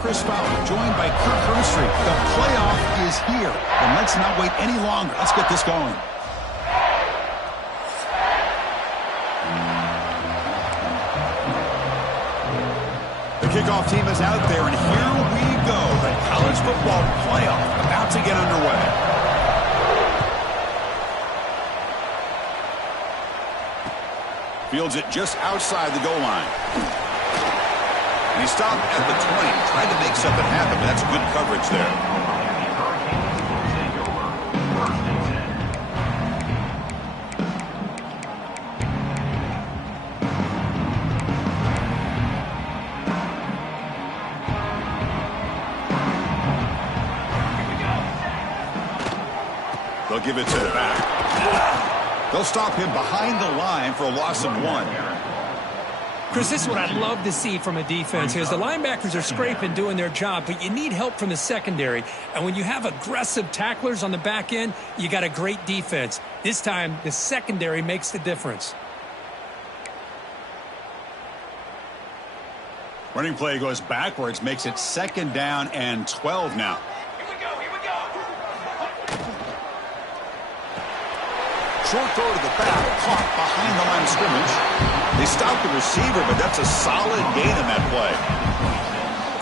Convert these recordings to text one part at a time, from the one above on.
Chris Fowler, joined by Kirk Herbstreit. The playoff is here, and let's not wait any longer. Let's get this going. The kickoff team is out there, and here we go. The college football playoff about to get underway. Fields it just outside the goal line. And he stopped at the 20, trying to make something happen, but that's good coverage there. They'll give it to the back. They'll stop him behind the line for a loss of 1. Chris, this is what I'd love to see from a defense is the linebackers are scraping, doing their job, but you need help from the secondary. And when you have aggressive tacklers on the back end, you got a great defense. This time, the secondary makes the difference. Running play goes backwards, makes it 2nd down and 12 now. Short throw to the back, caught behind the line of scrimmage. They stopped the receiver, but that's a solid gain on that play.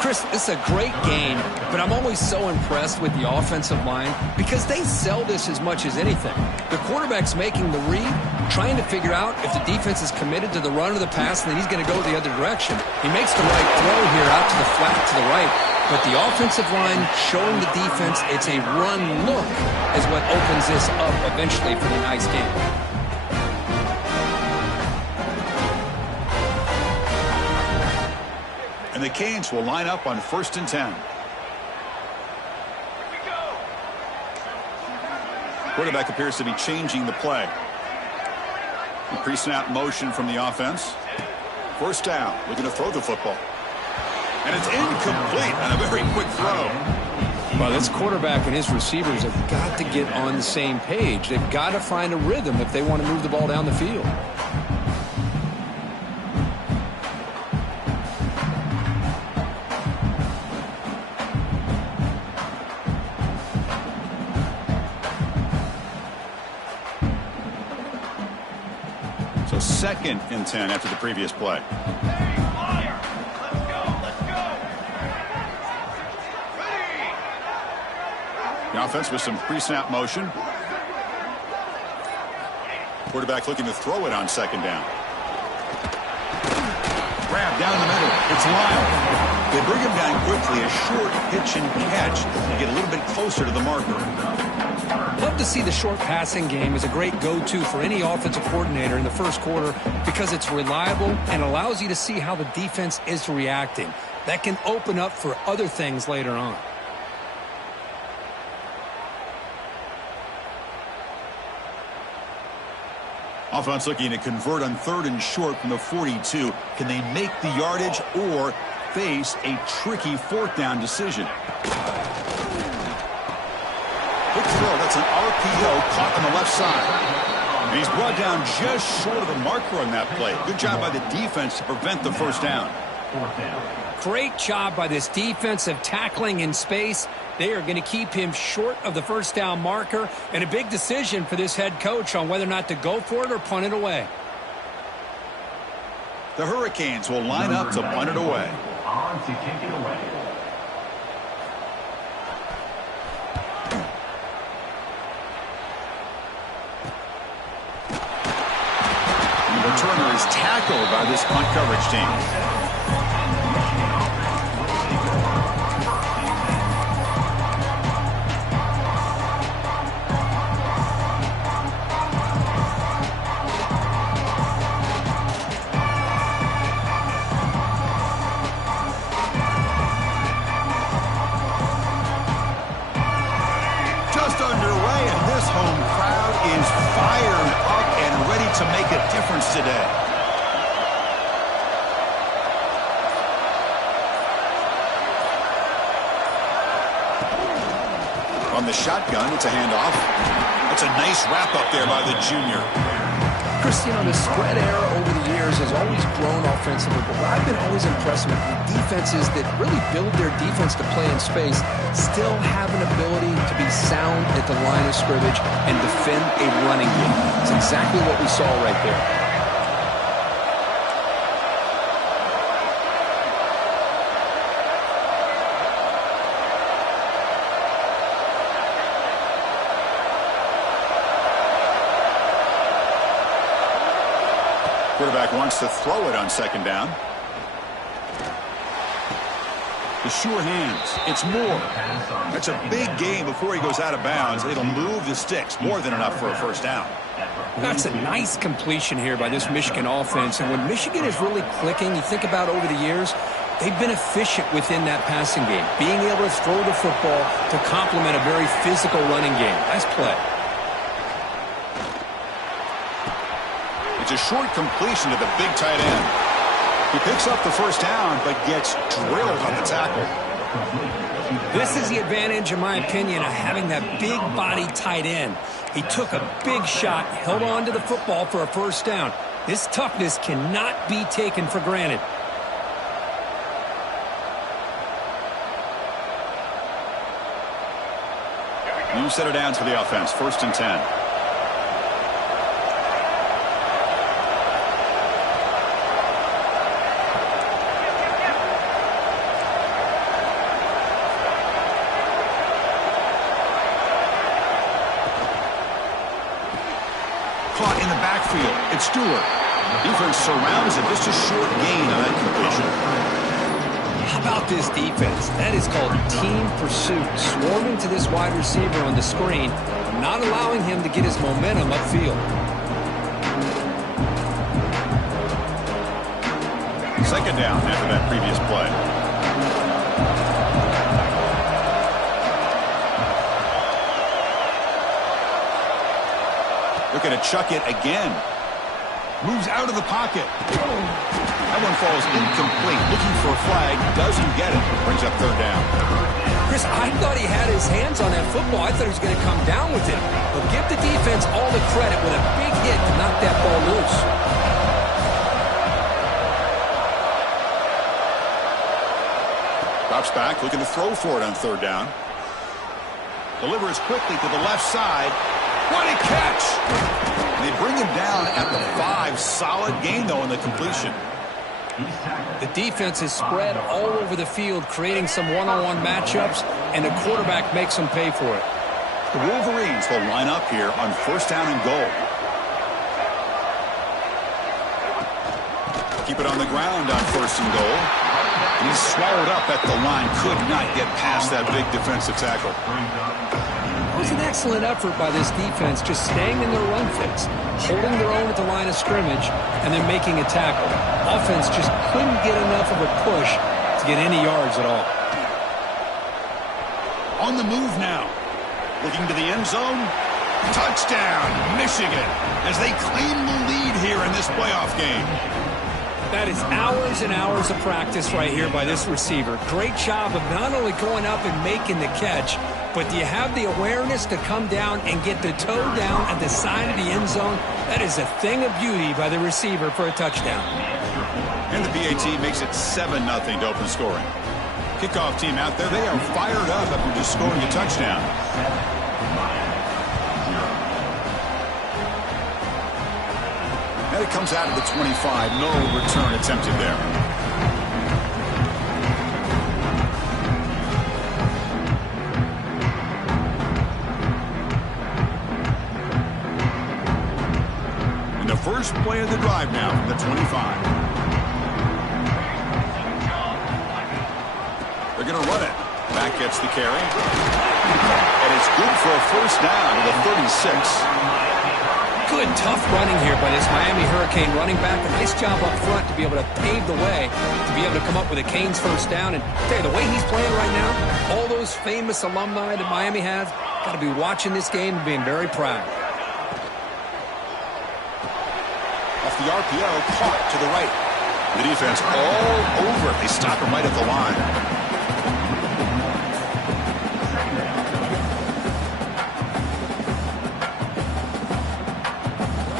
Chris, this is a great game, but I'm always so impressed with the offensive line because they sell this as much as anything. The quarterback's making the read, trying to figure out if the defense is committed to the run or the pass, and then he's going to go the other direction. He makes the right throw here out to the flat to the right, but the offensive line showing the defense it's a run look is what opens this up eventually for the nice game. And the Canes will line up on 1st and 10. Quarterback appears to be changing the play. Pre-snap motion from the offense. 1st down, looking to throw the football. And it's incomplete on a very quick throw. Well, this quarterback and his receivers have got to get on the same page. They've got to find a rhythm if they want to move the ball down the field. So 2nd and 10 after the previous play. The offense with some pre-snap motion. Quarterback looking to throw it on 2nd down. Grab down the middle. It's Lyle. They bring him down quickly. A short pitch and catch to get a little bit closer to the marker. Love to see the short passing game as a great go-to for any offensive coordinator in the first quarter because it's reliable and allows you to see how the defense is reacting. That can open up for other things later on. Offense looking to convert on 3rd and short from the 42. Can they make the yardage or face a tricky 4th down decision? Quick throw. That's an RPO caught on the left side. And he's brought down just short of the marker on that play. Good job by the defense to prevent the 1st down. Great job by this defensive tackling in space. They are going to keep him short of the 1st down marker, and a big decision for this head coach on whether or not to go for it or punt it away. The Hurricanes will line up to punt it away. On to kick it away. The returner is tackled by this punt coverage team. To make a difference today. On the shotgun, it's a handoff. That's a nice wrap up there by the junior. Chris, you know, the spread era over the years has always grown offensively, but what I've been always impressed with defenses that really build their defense to play in space still have an ability to be sound at the line of scrimmage and defend a running game. It's exactly what we saw right there. Quarterback wants to throw it on second down. The sure hands. It's Moore. That's a big gain before he goes out of bounds. It'll move the sticks. More than enough for a first down. That's a nice completion here by this Michigan offense. And when Michigan is really clicking, you think about over the years, they've been efficient within that passing game. Being able to throw the football to complement a very physical running game. Nice play. It's a short completion to the big tight end. He picks up the first down, but gets drilled on the tackle. This is the advantage, in my opinion, of having that big body tight end. He took a big shot, held on to the football for a first down. This toughness cannot be taken for granted. New set of downs for the offense. 1st and 10. Caught in the backfield. It's Stewart. Defense surrounds it. Just a short gain on that completion. How about this defense? That is called team pursuit. Swarming to this wide receiver on the screen, not allowing him to get his momentum upfield. Second down after that previous play. Looking to chuck it again. Moves out of the pocket. That one falls incomplete. Looking for a flag. Doesn't get it. Brings up 3rd down. Chris, I thought he had his hands on that football. I thought he was going to come down with it. But give the defense all the credit with a big hit to knock that ball loose. Drops back. Looking to throw for it on 3rd down. Delivers quickly to the left side. What a catch! And they bring him down at the 5. Solid gain, though, in the completion. The defense is spread all over the field, creating some one-on-one matchups, and the quarterback makes them pay for it. The Wolverines will line up here on 1st down and goal. Keep it on the ground on 1st and goal. And he's swallowed up at the line. Could not get past that big defensive tackle. It was an excellent effort by this defense, just staying in their run fix, holding their own at the line of scrimmage, and then making a tackle. Offense just couldn't get enough of a push to get any yards at all. On the move now. Looking to the end zone. Touchdown, Michigan, as they claim the lead here in this playoff game. That is hours and hours of practice right here by this receiver. Great job of not only going up and making the catch, but do you have the awareness to come down and get the toe down at the side of the end zone? That is a thing of beauty by the receiver for a touchdown. And the PAT makes it 7-0 to open scoring. Kickoff team out there, they are fired up after just scoring a touchdown. And it comes out of the 25. No return attempted there. And the first play of the drive now from the 25. They're going to run it. Back gets the carry. And it's good for a first down to the 36. Good, tough running here by this Miami Hurricane running back. A nice job up front to be able to pave the way, to be able to come up with a Canes first down. And the way he's playing right now, all those famous alumni that Miami has, got to be watching this game and being very proud. Off the RPO, caught to the right. The defense all over it. They stop him right at the line.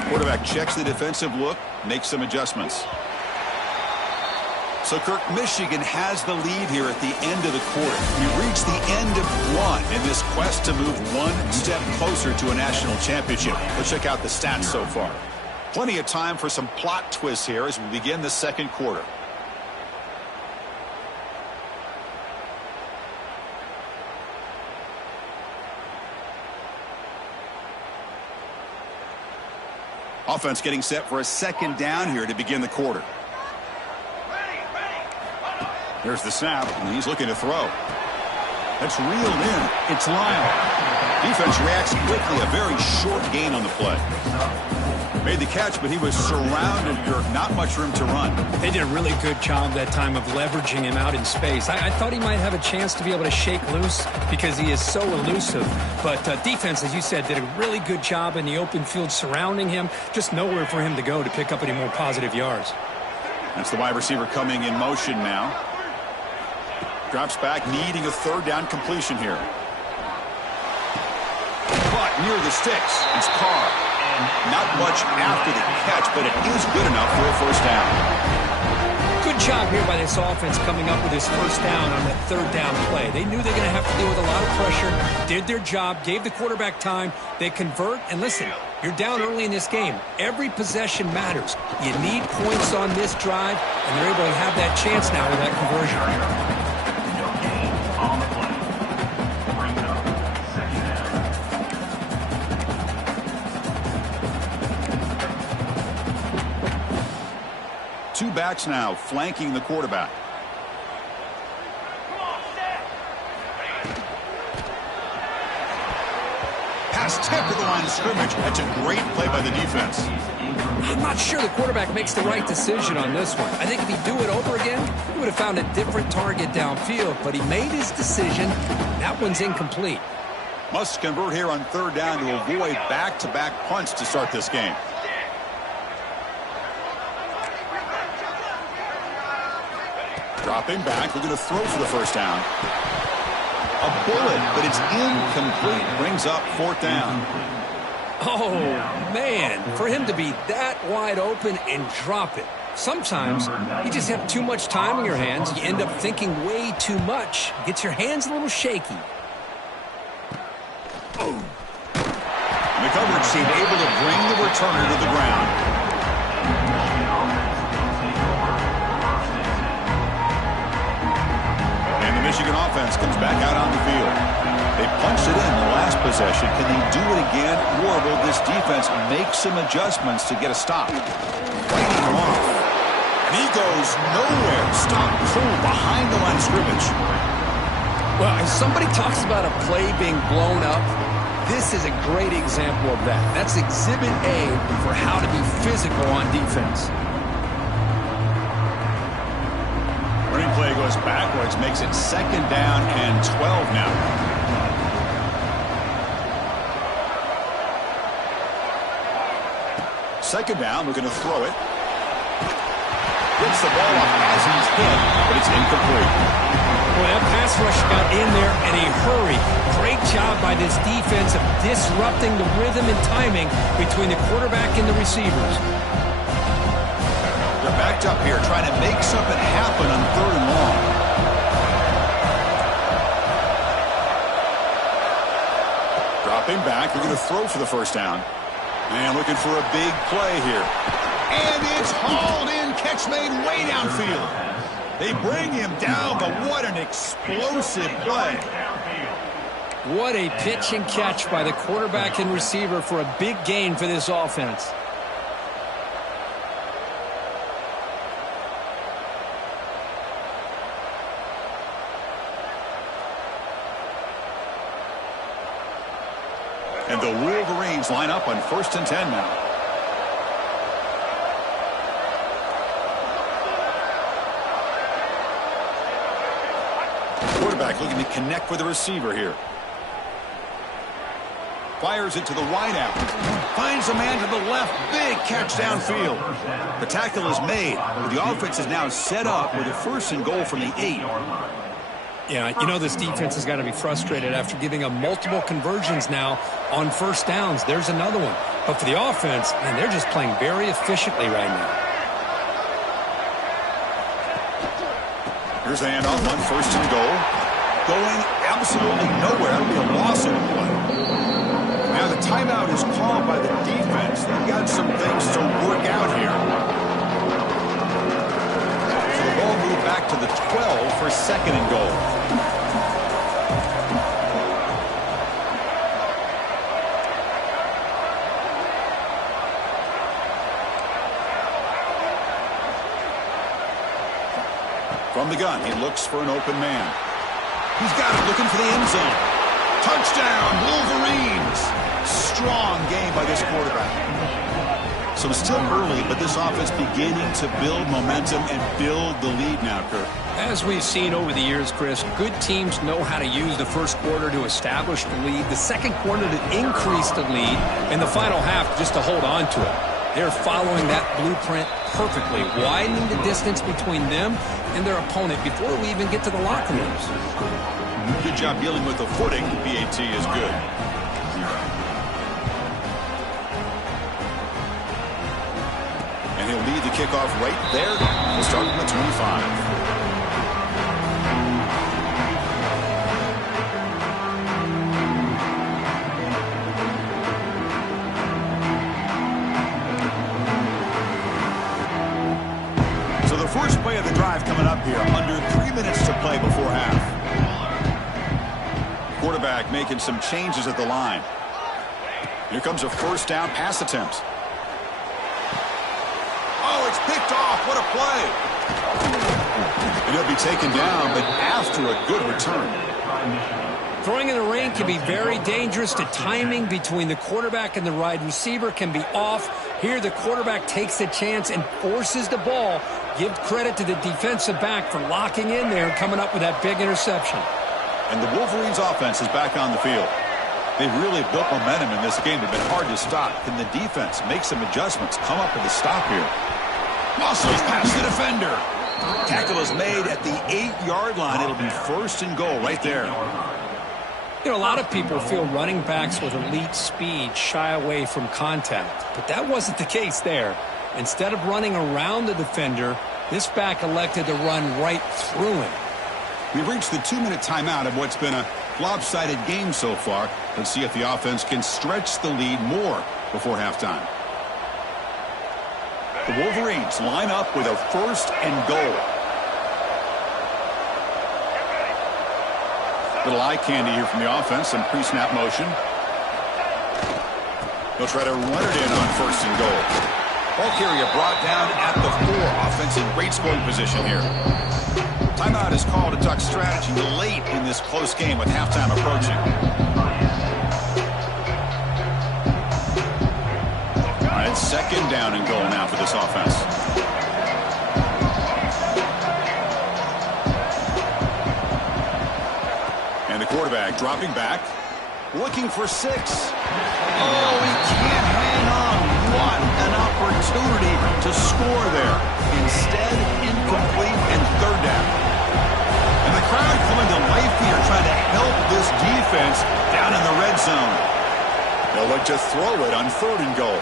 Quarterback quarterback checks the defensive look, makes some adjustments. So, Kirk, Michigan has the lead here at the end of the quarter. We reach the end of one in this quest to move one step closer to a national championship. Let's check out the stats so far. Plenty of time for some plot twists here as we begin the second quarter. Offense getting set for a second down here to begin the quarter. Here's the snap, and he's looking to throw. That's reeled in. It's Lyle. Defense reacts quickly. A very short gain on the play. Made the catch, but he was surrounded. Not much room to run. They did a really good job that time of leveraging him out in space. I thought he might have a chance to be able to shake loose because he is so elusive. But defense, as you said, did a really good job in the open field surrounding him. Just nowhere for him to go to pick up any more positive yards. That's the wide receiver coming in motion now. Drops back, needing a third down completion here. Caught near the sticks. It's Carr. Not much after the catch, but it is good enough for a first down. Good job here by this offense coming up with his first down on that third down play. They knew they were going to have to deal with a lot of pressure, did their job, gave the quarterback time. They convert, and listen, you're down early in this game. Every possession matters. You need points on this drive, and they're able to have that chance now with that conversion. Two backs now flanking the quarterback. Pass tipped to the line of scrimmage. That's a great play by the defense. I'm not sure the quarterback makes the right decision on this one. I think if he'd do it over again, he would have found a different target downfield, but he made his decision. That one's incomplete. Must convert here on third down to avoid back-to-back punts to start this game. Dropping back, we're going to throw for the first down. A bullet, but it's incomplete. Brings up fourth down. Oh, man, for him to be that wide open and drop it. Sometimes you just have too much time in your hands. You end up thinking way too much. Gets your hands a little shaky. Oh. And the coverage team able to bring the returner to the ground. Michigan offense comes back out on the field. They punched it in the last possession. Can they do it again, or will this defense make some adjustments to get a stop? Fighting him off. And he goes nowhere. Stop cool behind the line of scrimmage. Well, if somebody talks about a play being blown up, this is a great example of that. That's exhibit A for how to be physical on defense. Running play goes backwards, makes it second down and 12 now. Second down, we're going to throw it. Gets the ball off as he's hit, but it's incomplete. Well, that pass rush got in there in a hurry. Great job by this defense of disrupting the rhythm and timing between the quarterback and the receivers. They're backed up here trying to make something happen on third and long. Dropping back, they're going to throw for the first down. And looking for a big play here. And it's hauled in, catch made way downfield. They bring him down, but what an explosive play. What a pitch and catch by the quarterback and receiver for a big gain for this offense. And the Wolverines line up on 1st and 10 now. Quarterback looking to connect with the receiver here. Fires it to the wide out. Finds a man to the left. Big catch downfield. The tackle is made. The offense is now set up with a 1st and goal from the 8. Yeah, you know this defense has got to be frustrated after giving up multiple conversions now on first downs. There's another one. But for the offense, man, they're just playing very efficiently right now. Here's the handoff on 1st and goal. Going absolutely nowhere. That'll be a loss of the play. Now the timeout is called by the defense. They've got some things to work out here. So the ball moved back to the 12 for 2nd and goal. From the gun, he looks for an open man. He's got it, looking for the end zone. Touchdown, Wolverines! Strong game by this quarterback. So it's still early, but this offense beginning to build momentum and build the lead now, Kirk. As we've seen over the years, Chris, good teams know how to use the first quarter to establish the lead, the second quarter to increase the lead, and the final half just to hold on to it. They're following that blueprint perfectly, widening the distance between them and their opponent before we even get to the locker rooms. Good job dealing with the footing. BAT is good. And he'll lead the kickoff right there. We'll start from the 25. First play of the drive coming up here. Under 3 minutes to play before half. Quarterback making some changes at the line. Here comes a 1st down pass attempt. Oh, it's picked off. What a play. And he'll be taken down, but after a good return. Throwing in the rain can be very dangerous. The timing between the quarterback and the wide receiver can be off. Here the quarterback takes a chance and forces the ball. Give credit to the defensive back for locking in there and coming up with that big interception. And the Wolverines offense is back on the field. They've really built momentum in this game. They've been hard to stop. Can the defense make some adjustments, come up with a stop here? Muscles past the defender. Tackle is made at the 8-yard line. It'll be 1st and goal right there. You know, a lot of people feel running backs with elite speed shy away from contact, but that wasn't the case there. Instead of running around the defender, this back elected to run right through him. We've reached the 2-minute timeout of what's been a lopsided game so far. Let's see if the offense can stretch the lead more before halftime. The Wolverines line up with a 1st and goal. Little eye candy here from the offense, some pre-snap motion. They'll try to run it in on 1st and goal. Ball carrier brought down at the 4. Offense in great scoring position here. Timeout is called to talk strategy late in this close game with halftime approaching. All right, 2nd down and goal now for this offense. And the quarterback dropping back, looking for 6. Oh, he can't hang on. What an opportunity to score there. Instead, incomplete and 3rd down. And the crowd coming to life here trying to help this defense down in the red zone. They'll look to throw it on 3rd and goal.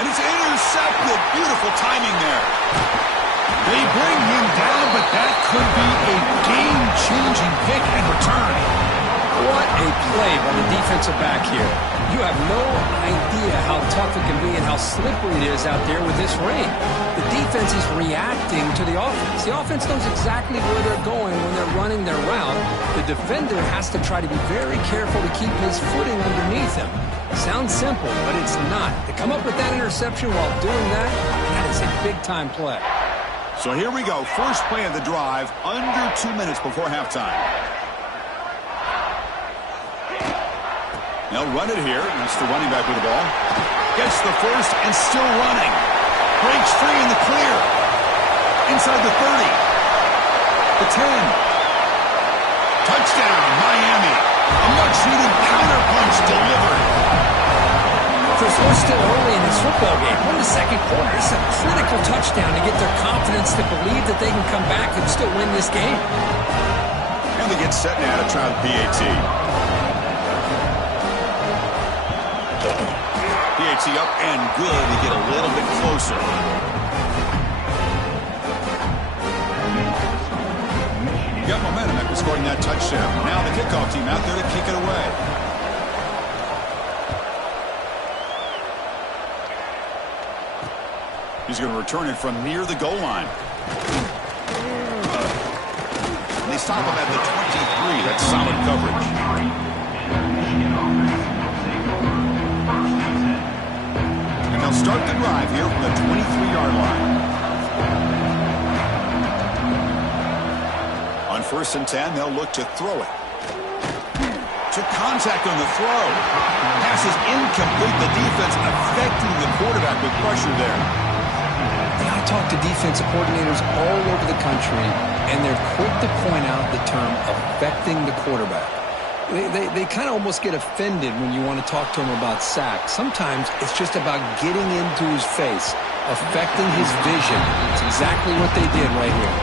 And it's intercepted. Beautiful timing there. They bring him down, but that could be a game-changing pick and return. What a play by the defensive back here. You have no idea how tough it can be and how slippery it is out there with this rain. The defense is reacting to the offense. The offense knows exactly where they're going when they're running their route. The defender has to try to be very careful to keep his footing underneath him. Sounds simple, but it's not. To come up with that interception while doing that, that is a big-time play. So here we go. First play of the drive, under 2 minutes before halftime. They'll run it here. That's the running back with the ball. Gets the 1st and still running. Breaks free in the clear. Inside the 30. The 10. Touchdown, Miami. A much-needed counter-punch delivered. Chris, we're still early in this football game. We're in the 2nd quarter. It's a critical touchdown to get their confidence to believe that they can come back and still win this game. set now to try the PAT. PAT up and good to get a little bit closer. Got momentum after scoring that touchdown. Now the kickoff team out there to kick it away. He's going to return it from near the goal line. And they stop him at the 23. That's solid coverage. And they'll start the drive here from the 23-yard line. On 1st and 10, they'll look to throw it. Took contact on the throw. Pass is incomplete. The defense affecting the quarterback with pressure there. I talk to defensive coordinators all over the country, and they're quick to point out the term affecting the quarterback. They kind of almost get offended when you want to talk to them about sacks. Sometimes it's just about getting into his face, affecting his vision. It's exactly what they did right here.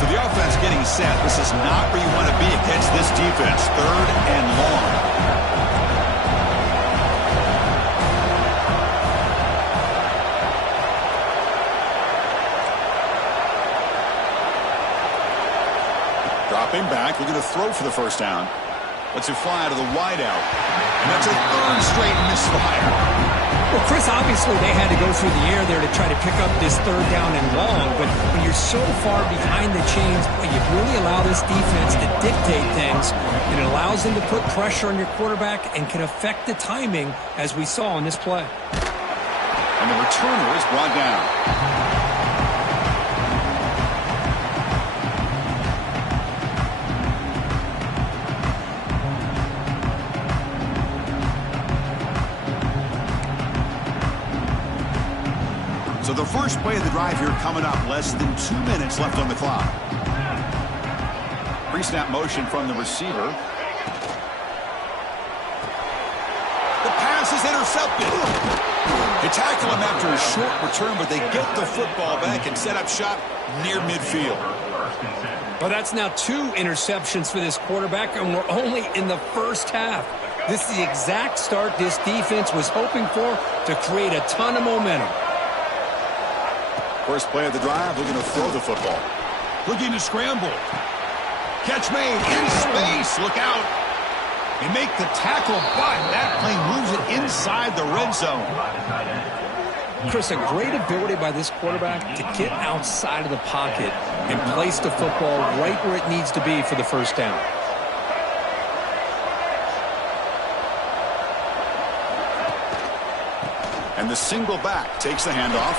So the offense getting set. This is not where you want to be against this defense. 3rd and long. Dropping back, looking to throw for the first down. Lets it fly to the wideout. And that's a 3rd straight misfire. Well, Chris, obviously they had to go through the air there to try to pick up this 3rd down and long, but when you're so far behind the chains, you really allow this defense to dictate things, and it allows them to put pressure on your quarterback and can affect the timing, as we saw in this play. And the returner is brought down. So the first play of the drive here coming up, less than 2 minutes left on the clock. Pre-snap motion from the receiver. The pass is intercepted. They tackle him after a short return, but they get the football back and set up shop near midfield. Well, that's now 2 interceptions for this quarterback, and we're only in the first half. This is the exact start this defense was hoping for to create a ton of momentum. First play of the drive, looking to throw the football. Looking to scramble. Catch made in space. Look out. They make the tackle, but that play moves it inside the red zone. Chris, a great ability by this quarterback to get outside of the pocket and place the football right where it needs to be for the first down. And the single back takes the handoff.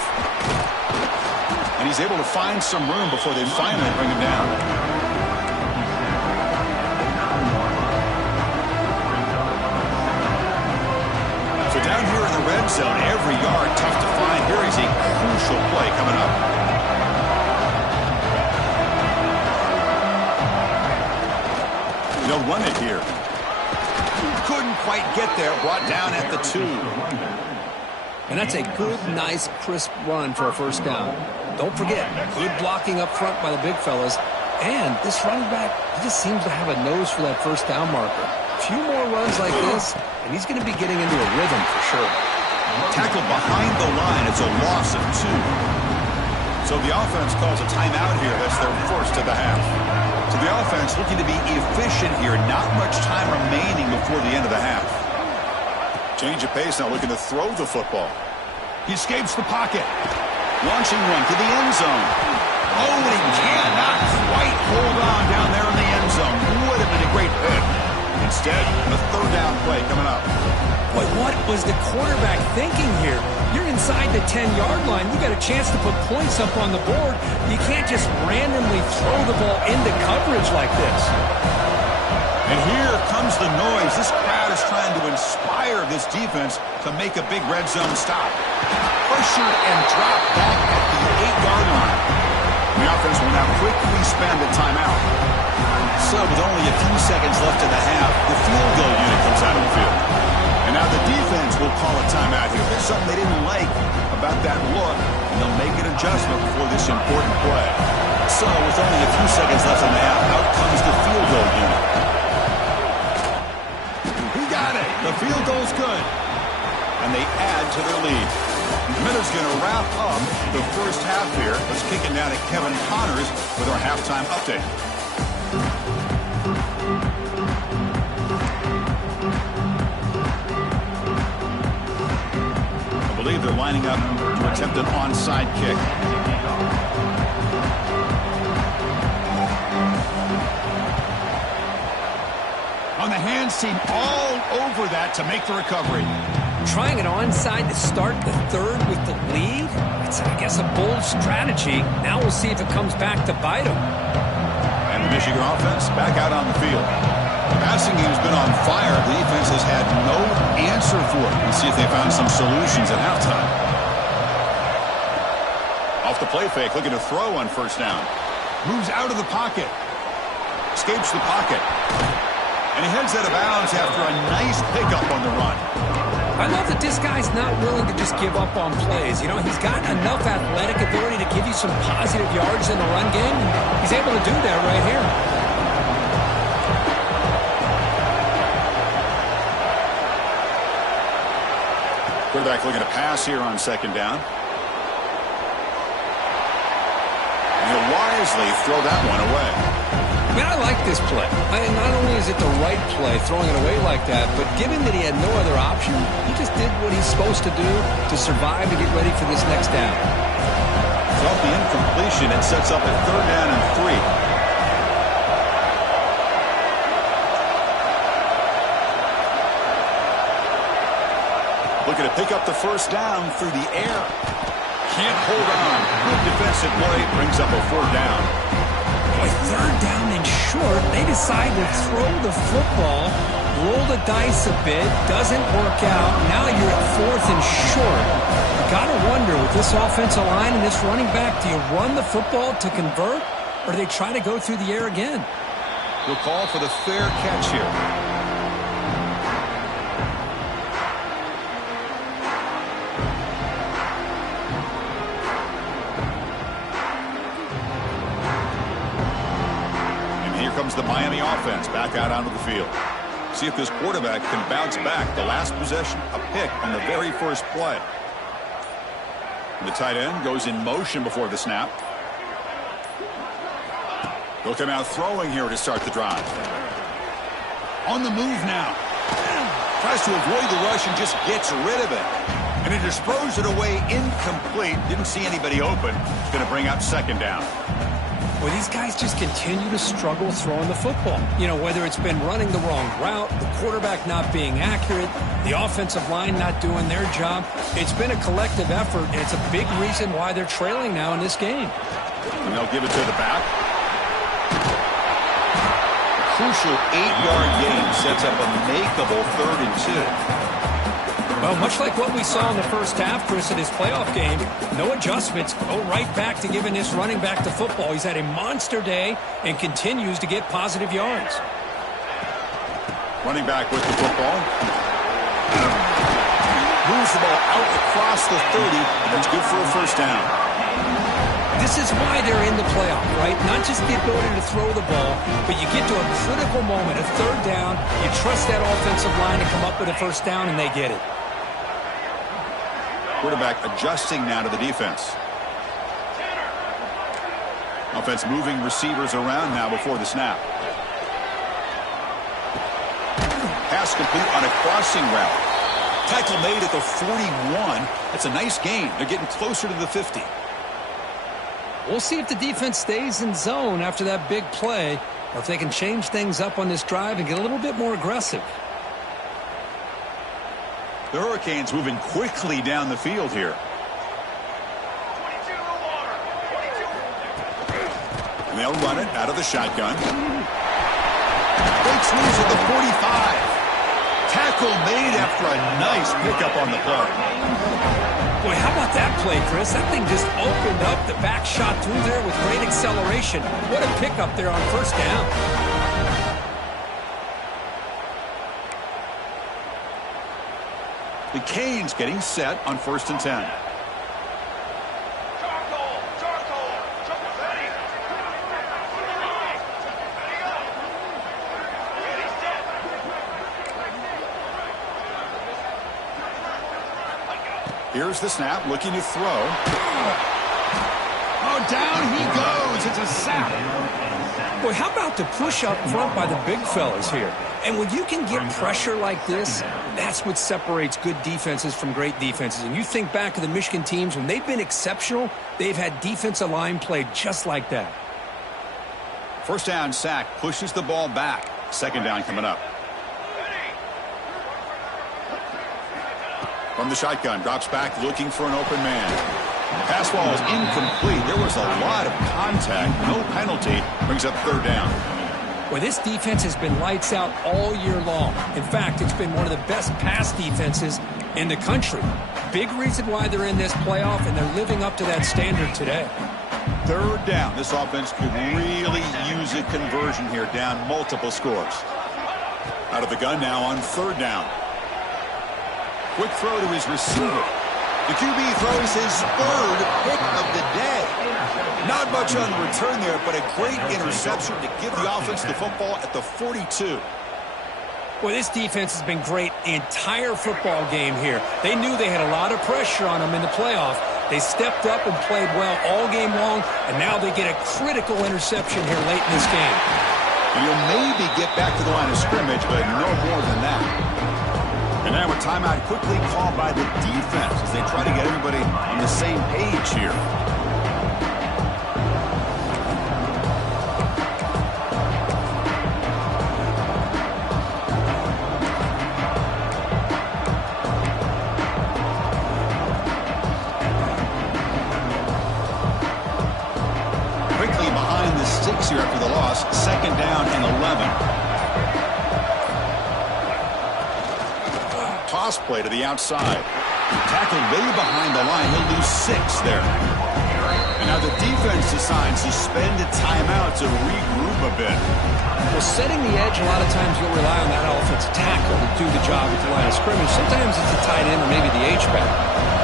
And he's able to find some room before they finally bring him down. So down here in the red zone, every yard tough to find. Here is a crucial play coming up. They'll run it here. Couldn't quite get there. Brought down at the 2. And that's a good, nice, crisp run for a first down. Don't forget, good blocking up front by the big fellas. And this running back, he just seems to have a nose for that first down marker. A few more runs like this, and he's going to be getting into a rhythm for sure. Tackled behind the line. It's a loss of 2. So the offense calls a timeout here. That's their first of the half. So the offense looking to be efficient here. Not much time remaining before the end of the half. Change of pace now, looking to throw the football. He escapes the pocket. Launching one to the end zone. Oh, and he cannot quite hold on down there in the end zone. Would have been a great pick. Instead, a 3rd down play coming up. Boy, what was the quarterback thinking here? You're inside the 10-yard line. You got a chance to put points up on the board. You can't just randomly throw the ball into coverage like this. And here comes the noise. This crowd is trying to inspire this defense to make a big red zone stop. Pressured and dropped back at the 8-yard line. The offense will now quickly spend a timeout. So with only a few seconds left in the half, the field goal unit comes out of the field. And now the defense will call a timeout here. There's something they didn't like about that look, and they'll make an adjustment before this important play. So with only a few seconds left in the half, out comes the field goal unit. He got it. The field goal's good. And they add to their lead. Miller's going to wrap up the first half here. Let's kick it now to Kevin Connors with our halftime update. I believe they're lining up to attempt an onside kick. On the hands team all over that to make the recovery. Trying an onside to start the third with the lead? It's, I guess, a bold strategy. Now we'll see if it comes back to bite them. And the Michigan offense back out on the field. The passing game's been on fire. The defense has had no answer for it. Let's see if they found some solutions at halftime. Off the play fake, looking to throw on first down. Moves out of the pocket. Escapes the pocket. And he heads out of bounds after a nice pickup on the run. I love that this guy's not willing to just give up on plays. You know, he's got enough athletic ability to give you some positive yards in the run game, and he's able to do that right here. Quarterback looking to pass here on second down. And he'll wisely throw that one away. Man, I like this play. Not only is it the right play, throwing it away like that, but given that he had no other option, he just did what he's supposed to do to survive and get ready for this next down. Off the incompletion, it sets up at third down and 3. Looking to pick up the first down through the air. Can't hold on. Good defensive play, brings up a fourth down. With third down and short, they decide to throw the football, roll the dice a bit, doesn't work out. Now you're at fourth and short. You got to wonder, with this offensive line and this running back, do you run the football to convert, or do they try to go through the air again? We'll call for the fair catch here. Comes the Miami offense back out onto the field. See if this quarterback can bounce back. The last possession, a pick on the very first play. And the tight end goes in motion before the snap. He'll come out throwing here to start the drive. On the move now. Tries to avoid the rush and just gets rid of it. And it just throws it away incomplete. Didn't see anybody open. It's going to bring up second down. Well, these guys just continue to struggle throwing the football. You know, whether it's been running the wrong route, the quarterback not being accurate, the offensive line not doing their job. It's been a collective effort, and it's a big reason why they're trailing now in this game. And they'll give it to the back. A crucial 8-yard gain sets up a makeable 3rd and 2. Well, much like what we saw in the first half, Chris, in his playoff game, no adjustments, go right back to giving this running back the football. He's had a monster day and continues to get positive yards. Running back with the football. Moves the ball out across the 30. That's good for a first down. This is why they're in the playoff, right? Not just the ability to throw the ball, but you get to a critical moment, a third down, you trust that offensive line to come up with a first down, and they get it. Quarterback adjusting now to the defense. Offense moving receivers around now before the snap. Pass complete on a crossing route. Tackle made at the 41. That's a nice gain. They're getting closer to the 50. We'll see if the defense stays in zone after that big play, or if they can change things up on this drive and get a little bit more aggressive. The Hurricanes moving quickly down the field here. And they'll run it out of the shotgun. Breaks loose at the 45. Tackle made after a nice pickup on the play. Boy, how about that play, Chris? That thing just opened up. The back shot through there with great acceleration. What a pickup there on first down. The Canes getting set on 1st and 10. Here's the snap, looking to throw. Oh, down he goes. It's a sack. Boy, how about the push up front by the big fellas here? And when you can get pressure like this, that's what separates good defenses from great defenses. And you think back to the Michigan teams, when they've been exceptional, they've had defensive line play just like that. 1st down sack, pushes the ball back. 2nd down coming up. From the shotgun, drops back looking for an open man. Pass ball is incomplete. There was a lot of contact. No penalty. Brings up 3rd down. Well, this defense has been lights out all year long. In fact, it's been one of the best pass defenses in the country. Big reason why they're in this playoff, and they're living up to that standard today. 3rd down. This offense could really use a conversion here, down multiple scores. Out of the gun now on 3rd down. Quick throw to his receiver. The QB throws his 3rd pick of the day. Not much on the return there, but a great interception to give the offense the football at the 42. Well, this defense has been great the entire football game here. They knew they had a lot of pressure on them in the playoff. They stepped up and played well all game long, and now they get a critical interception here late in this game. And you'll maybe get back to the line of scrimmage, but no more than that. And now a timeout quickly called by the defense as they try to get everybody on the same page here. Quickly behind the sticks here after the loss. 2nd down and 11. Toss play to the outside. Tackled way behind the line. He'll lose 6 there. And now the defense decides to spend a timeout to regroup a bit. Well, setting the edge, a lot of times you'll rely on that offensive tackle to do the job at the line of scrimmage. Sometimes it's a tight end or maybe the H-back.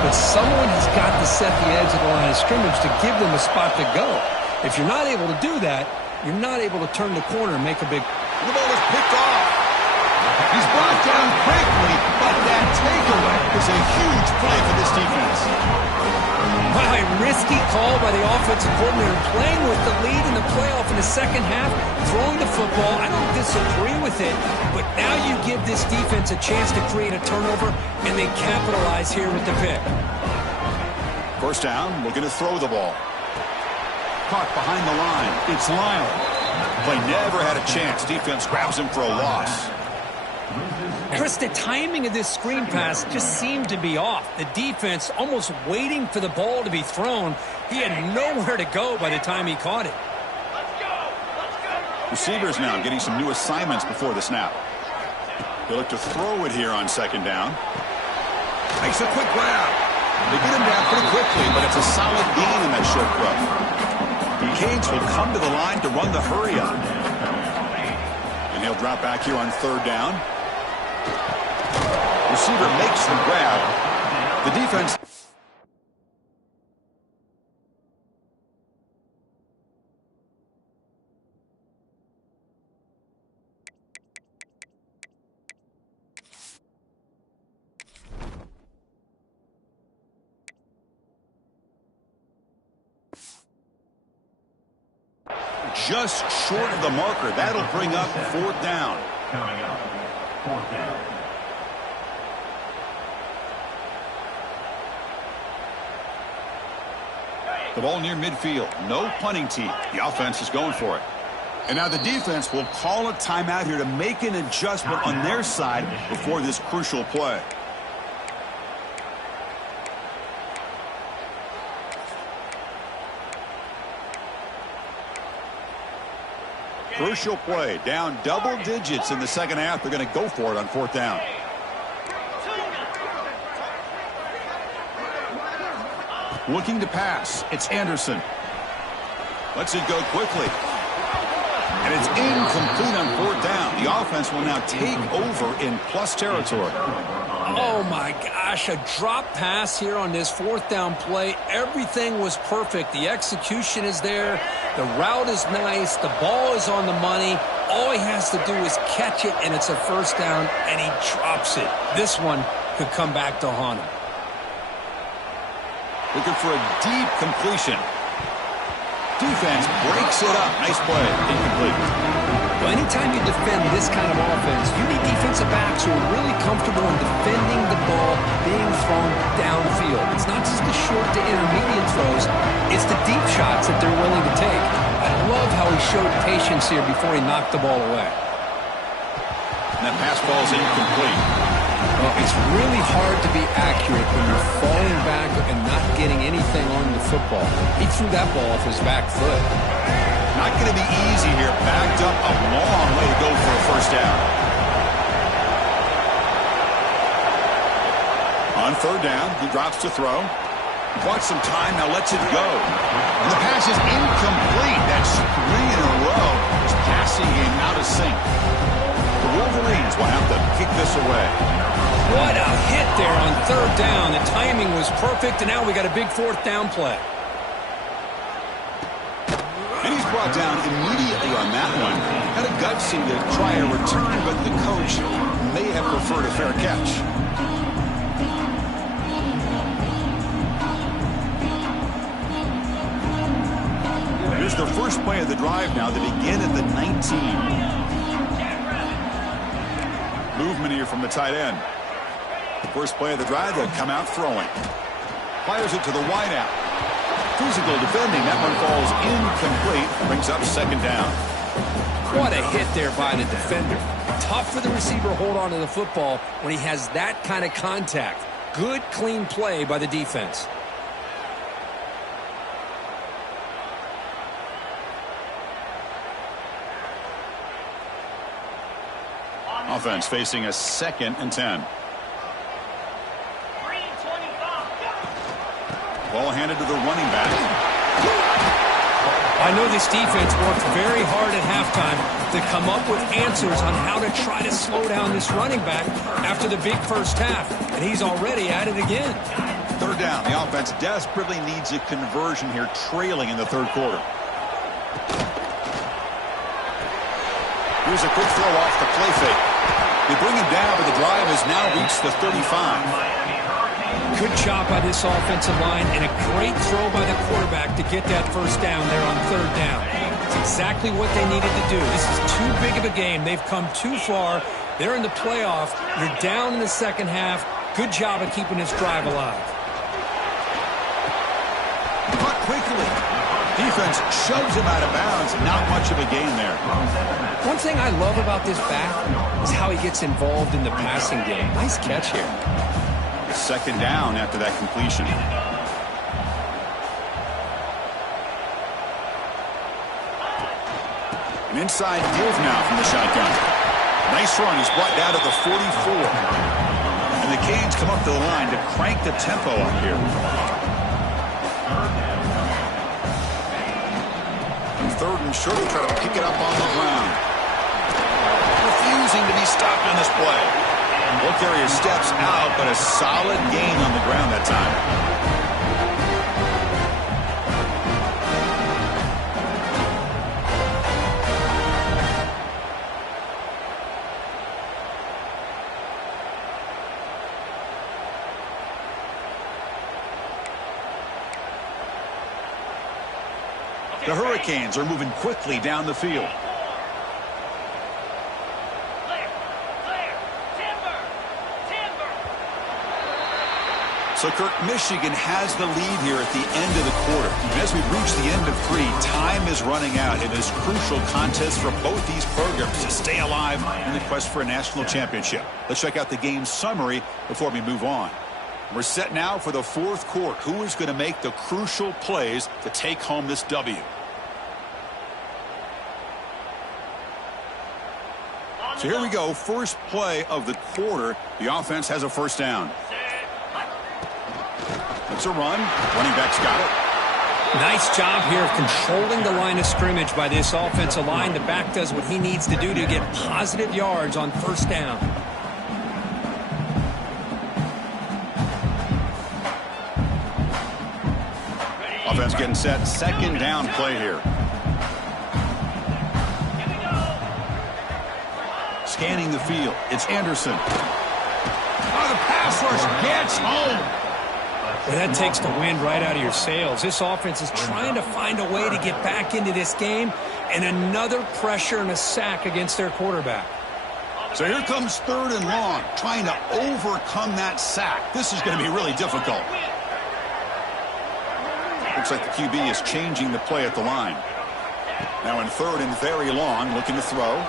But someone has got to set the edge of the line of scrimmage to give them a spot to go. If you're not able to do that, you're not able to turn the corner and make a big... The ball is picked off. He's brought down quickly, but that takeaway is a huge play for this defense. Wow, a risky call by the offensive coordinator, playing with the lead in the playoff in the 2nd half, throwing the football. I don't disagree with it, but now you give this defense a chance to create a turnover, and they capitalize here with the pick. 1st down, looking to throw the ball. Caught behind the line. It's Lyle. Play never had a chance. Defense grabs him for a loss. Chris, the timing of this screen pass just seemed to be off. The defense almost waiting for the ball to be thrown. He had nowhere to go by the time he caught it. Receivers now getting some new assignments before the snap. They look to throw it here on 2nd down. Makes a quick grab. They get him down pretty quickly, but it's a solid gain in that short throw. The Canes will come to the line to run the hurry up. And he'll drop back here on 3rd down. Receiver makes the grab. The defense... just short of the marker. That'll bring up 4th down. Coming up, 4th down. The ball near midfield. No punting tee. The offense is going for it. And now the defense will call a timeout here to make an adjustment on their side before this crucial play. Crucial play. Down double digits in the 2nd half. They're going to go for it on 4th down. Looking to pass. It's Anderson. Lets it go quickly. And it's incomplete on 4th down. The offense will now take over in plus territory. Oh, my gosh, a drop pass here on this fourth down play. Everything was perfect. The execution is there. The route is nice. The ball is on the money. All he has to do is catch it, and it's a first down, and he drops it. This one could come back to haunt him. Looking for a deep completion. Defense breaks it up. Nice play. Incomplete. Well, anytime you defend this kind of offense, you need defensive backs who are really comfortable in defending the ball being thrown downfield. It's not just the short to intermediate throws. It's the deep shots that they're willing to take. I love how he showed patience here before he knocked the ball away. And that pass ball is incomplete. Well, it's really hard to be accurate when you're falling back and not getting anything on the football. He threw that ball off his back foot. Not going to be easy here. Backed up a long way to go for a first down. On third down, he drops to throw. Bought some time, now lets it go. And the pass is incomplete. That's 3 in a row. His passing game out of sync. The Wolverines will have to kick this away. What a hit there on third down. The timing was perfect, and now we got a big fourth down play. And he's brought down immediately on that one. Had a gutsy to try a return, but the coach may have preferred a fair catch. Here's the first play of the drive now. They begin at the 19. Movement here from the tight end. First play of the drive, they'll come out throwing. Fires it to the wideout. Physical defending. That one falls incomplete. Brings up second down. What a hit there by the defender. Tough for the receiver to hold on to the football when he has that kind of contact. Good, clean play by the defense. Offense facing a 2nd and 10. Ball handed to the running back. I know this defense worked very hard at halftime to come up with answers on how to try to slow down this running back after the big first half, and he's already at it again. Third down. The offense desperately needs a conversion here, trailing in the third quarter. Here's a quick throw off the play fake. They bring him down, but the drive has now reached the 35. Good job by this offensive line, and a great throw by the quarterback to get that first down there on third down. It's exactly what they needed to do. This is too big of a game. They've come too far. They're in the playoff. You're down in the second half. Good job of keeping this drive alive. Caught quickly. Defense shoves him out of bounds. Not much of a gain there. One thing I love about this back is how he gets involved in the passing game. Nice catch here. Second down after that completion. An inside give now from the shotgun. Nice run. He's brought down to the 44. And the Canes come up to the line to crank the tempo up here. And third and short, try to pick it up on the ground. Refusing to be stopped on this play. Will carry his steps out, but a solid gain on the ground that time. The Hurricanes are moving quickly down the field. So, Kirk, Michigan has the lead here at the end of the quarter. And as we reach the end of 3, time is running out in this crucial contest for both these programs to stay alive in the quest for a national championship. Let's check out the game summary before we move on. We're set now for the fourth quarter. Who is going to make the crucial plays to take home this W? So here we go. First play of the quarter. The offense has a first down. It's a run. Running back's got it. Nice job here of controlling the line of scrimmage by this offensive line. The back does what he needs to do to get positive yards on first down. offense getting set. Second down play here. Scanning the field. It's Anderson. Oh, the pass rush gets home. Well, that takes the wind right out of your sails. This offense is trying to find a way to get back into this game, and another pressure and a sack against their quarterback. So here comes 3rd and long, trying to overcome that sack. This is going to be really difficult. Looks like the QB is changing the play at the line. Now in 3rd and very long, looking to throw.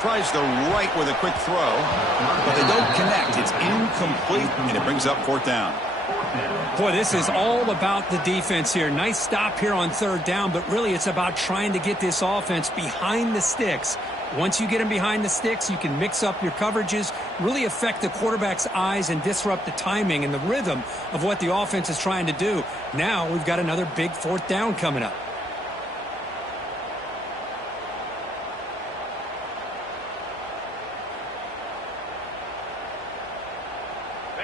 Tries the right with a quick throw, but they don't connect. It's incomplete, and it brings up 4th down. Boy, this is all about the defense here. Nice stop here on 3rd down, but really it's about trying to get this offense behind the sticks. Once you get them behind the sticks, you can mix up your coverages, really affect the quarterback's eyes and disrupt the timing and the rhythm of what the offense is trying to do. Now we've got another big 4th down coming up.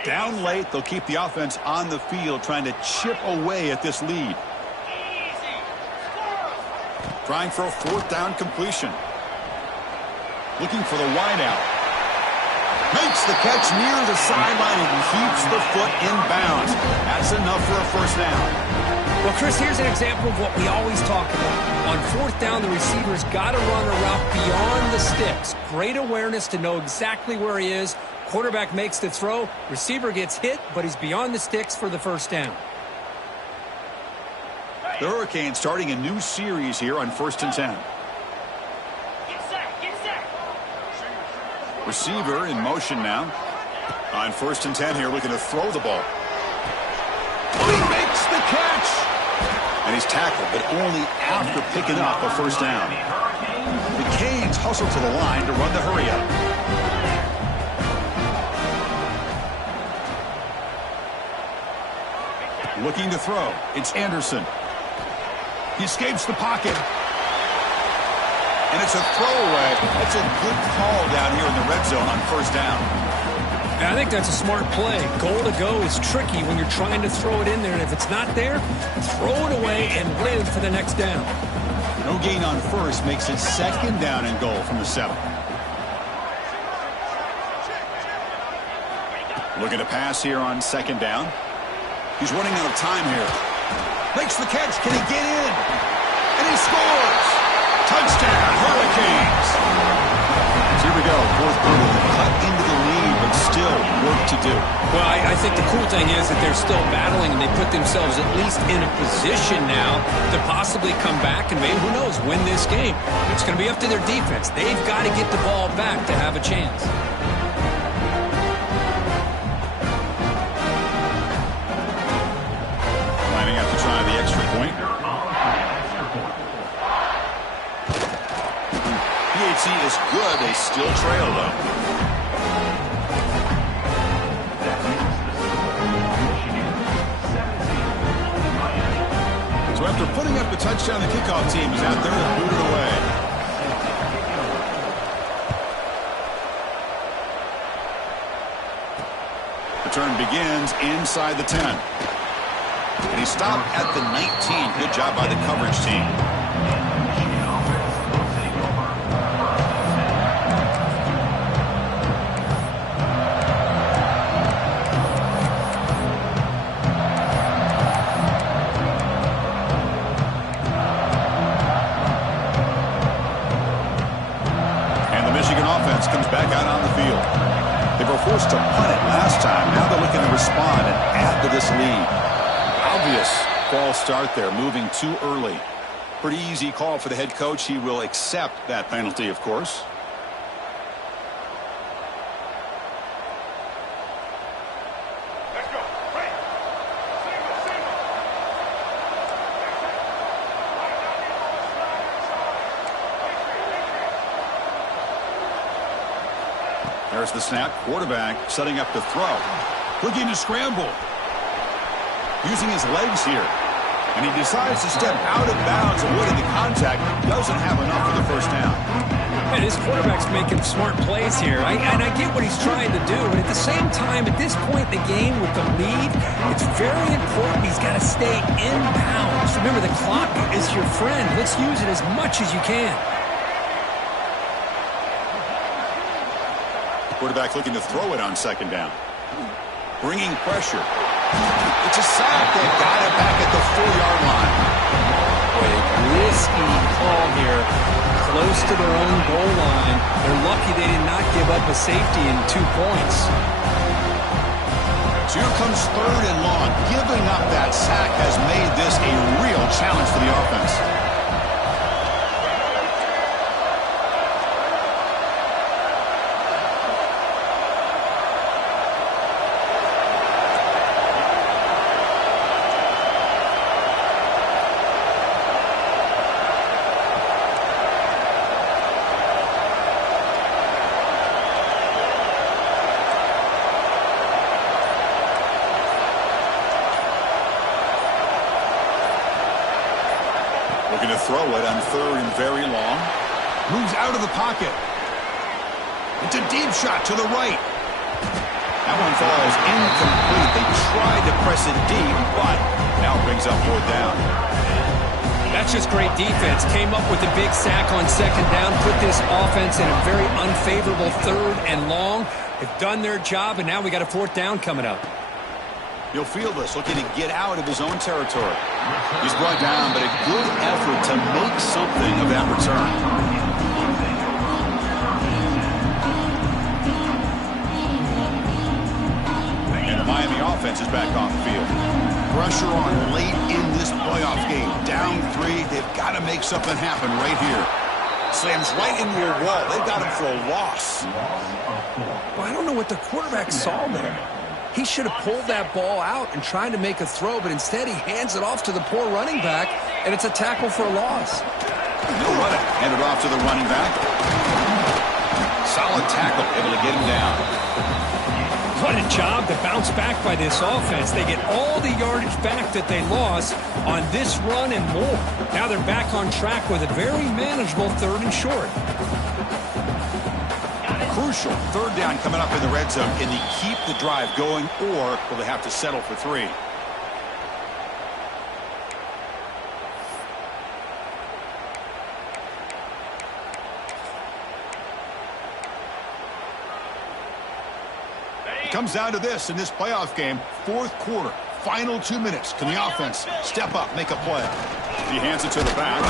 Down late, they'll keep the offense on the field, trying to chip away at this lead. Trying for a 4th down completion. Looking for the wideout. Makes the catch near the sideline and keeps the foot in bounds. That's enough for a 1st down. Well, Chris, here's an example of what we always talk about. On 4th down, the receiver's got to run a route beyond the sticks. Great awareness to know exactly where he is. Quarterback makes the throw. Receiver gets hit, but he's beyond the sticks for the 1st down. The Hurricanes starting a new series here on 1st and 10. Receiver in motion now. On 1st and 10 here, looking to throw the ball. Oh, he makes the catch! And he's tackled, but only after picking up a 1st down. The Canes hustle to the line to run the hurry-up. Looking to throw. It's Anderson. He escapes the pocket. And it's a throwaway. That's a good call down here in the red zone on 1st down. And I think that's a smart play. Goal to go is tricky when you're trying to throw it in there. And if it's not there, throw it away and live for the next down. No gain on 1st makes it 2nd down and goal from the 7. Looking to pass here on 2nd down. He's running out of time here. Makes the catch. Can he get in? And he scores! Touchdown, Hurricanes! So here we go. 4th quarter. Cut into the lead, but still work to do. Well, I think the cool thing is that they're still battling, and they put themselves at least in a position now to possibly come back and maybe, who knows, win this game. It's going to be up to their defense. They've got to get the ball back to have a chance. Lining up to try the extra point. PHC is good. They still trail, though. So after putting up the touchdown, the kickoff team is out there to boot it away. The turn begins inside the 10. And he stopped at the 19. Good job by the coverage team. And the Michigan offense comes back out on the field. They were forced to punt it last time. Now they're looking to respond and add to this lead. Obvious false start there, moving too early. Pretty easy call for the head coach. He will accept that penalty, of course. Let's go. Right. Single. There's the snap. Quarterback setting up to throw. Looking to scramble. Using his legs here. And he decides to step out of bounds, avoiding the contact. Doesn't have enough for the 1st down. Man, this quarterback's making smart plays here. And I get what he's trying to do. But at the same time, at this point in the game with the lead, it's very important he's got to stay in bounds. Remember, the clock is your friend. Let's use it as much as you can. Quarterback looking to throw it on second down. Bringing pressure. It's a sack. They got it back at the 4-yard line. A risky call here. Close to their own goal line. They're lucky they did not give up a safety in 2 points. So here comes 3rd and long. Giving up that sack has made this a real challenge for the offense. Looking to throw it on 3rd and very long. Moves out of the pocket. It's a deep shot to the right. That one falls incomplete. They tried to press it deep, but now it brings up 4th down. That's just great defense. Came up with a big sack on second down, put this offense in a very unfavorable 3rd and long. They've done their job, and now we got a 4th down coming up. You'll feel this, looking to get out of his own territory. He's brought down, but a good effort to make something of that return. And the Miami offense is back on the field. Pressure on late in this playoff game. Down 3, they've got to make something happen right here. Slams right into your wall. They've got him for a loss. Well, I don't know what the quarterback saw there. He should have pulled that ball out and tried to make a throw, but instead he hands it off to the poor running back, and it's a tackle for a loss. He'll run it. Hand it off to the running back. Solid tackle, able to get him down. What a job to bounce back by this offense. They get all the yardage back that they lost on this run and more. Now they're back on track with a very manageable 3rd and short. Crucial 3rd down coming up in the red zone. Can they keep the drive going, or will they have to settle for 3? It comes down to this in this playoff game. 4th quarter, final 2 minutes. Can the offense step up, make a play? He hands it to the back.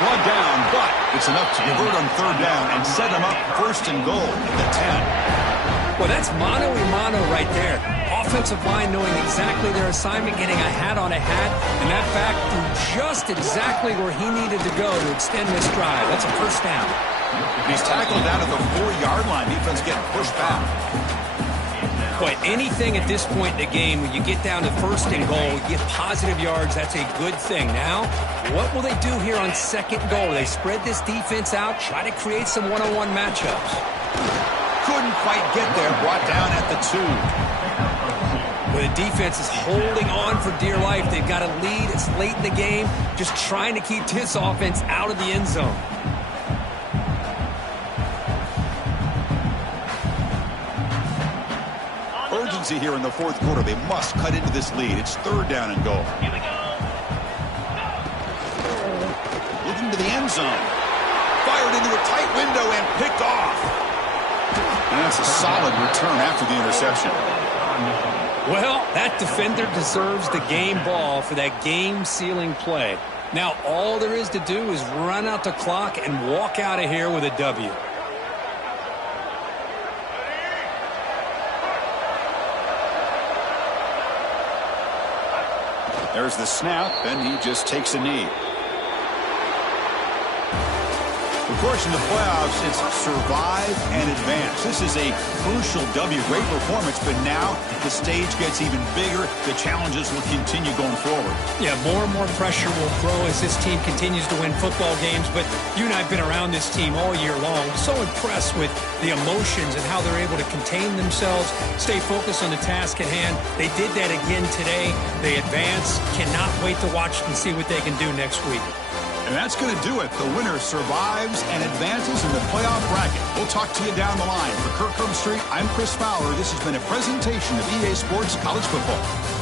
One down, but it's enough to convert on 3rd down and set them up 1st and goal at the 10. Well, that's mano-a-mano right there. Offensive line knowing exactly their assignment, getting a hat on a hat, and that back threw just exactly where he needed to go to extend this drive. That's a 1st down. He's tackled down at the 4-yard line. Defense getting pushed back. Boy, anything at this point in the game, when you get down to 1st and goal, you get positive yards, that's a good thing. Now, what will they do here on 2nd goal? They spread this defense out, try to create some one-on-one matchups. Couldn't quite get there, brought down at the 2. Well, the defense is holding on for dear life. They've got a lead, it's late in the game, just trying to keep this offense out of the end zone. Urgency here in the 4th quarter. They must cut into this lead. It's 3rd down and goal. Looking to the end zone. Fired into a tight window and picked off. And that's a solid return after the interception. Well, that defender deserves the game ball for that game-sealing play. Now, all there is to do is run out the clock and walk out of here with a W. There's the snap, and he just takes a knee. Of course, in the playoffs, it's survive and advance. This is a crucial W. Great performance, but now the stage gets even bigger. The challenges will continue going forward. Yeah, more and more pressure will grow as this team continues to win football games, but you and I have been around this team all year long. So impressed with the emotions and how they're able to contain themselves, stay focused on the task at hand. They did that again today. They advance. Cannot wait to watch and see what they can do next week. And that's going to do it. The winner survives and advances in the playoff bracket. We'll talk to you down the line. For Kirk Street, I'm Chris Fowler. This has been a presentation of EA Sports College Football.